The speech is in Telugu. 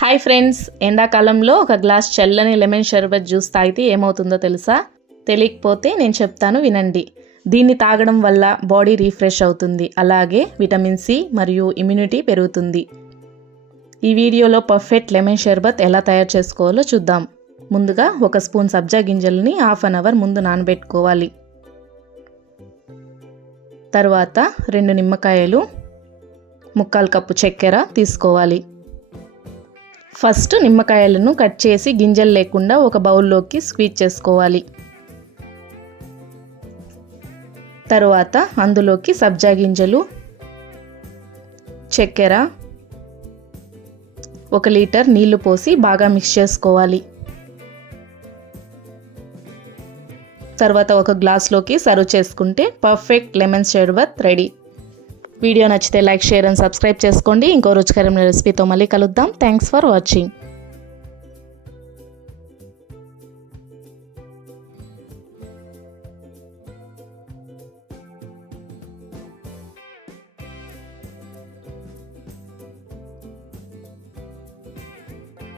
హాయ్ ఫ్రెండ్స్, ఎండాకాలంలో ఒక గ్లాస్ చల్లని లెమన్ షర్బత్ జ్యూస్ తాగితే ఏమవుతుందో తెలుసా? తెలియకపోతే నేను చెప్తాను వినండి. దీన్ని తాగడం వల్ల బాడీ రీఫ్రెష్ అవుతుంది, అలాగే విటమిన్ సి మరియు ఇమ్యూనిటీ పెరుగుతుంది. ఈ వీడియోలో పర్ఫెక్ట్ లెమన్ షర్బత్ ఎలా తయారు చేసుకోవాలో చూద్దాం. ముందుగా ఒక స్పూన్ సబ్జా గింజలని హాఫ్ అన్ అవర్ ముందు నానబెట్టుకోవాలి. తర్వాత 2 నిమ్మకాయలు, 1/4 కప్పు చక్కెర తీసుకోవాలి. ఫస్ట్ నిమ్మకాయలను కట్ చేసి గింజలు లేకుండా ఒక బౌల్లోకి స్క్వీజ్ చేసుకోవాలి. తరువాత అందులోకి సబ్జా గింజలు, చక్కెర, 1 లీటర్ నీళ్లు పోసి బాగా మిక్స్ చేసుకోవాలి. తర్వాత ఒక గ్లాస్లోకి సర్వ్ చేసుకుంటే పర్ఫెక్ట్ లెమన్ షర్బత్ రెడీ. వీడియో నచ్చితే లైక్, షేర్ అండ్ సబ్స్క్రైబ్ చేసుకోండి. ఇంకో రుచికరమైన రెసిపీతో మళ్ళీ కలుద్దాం. Thanks for watching.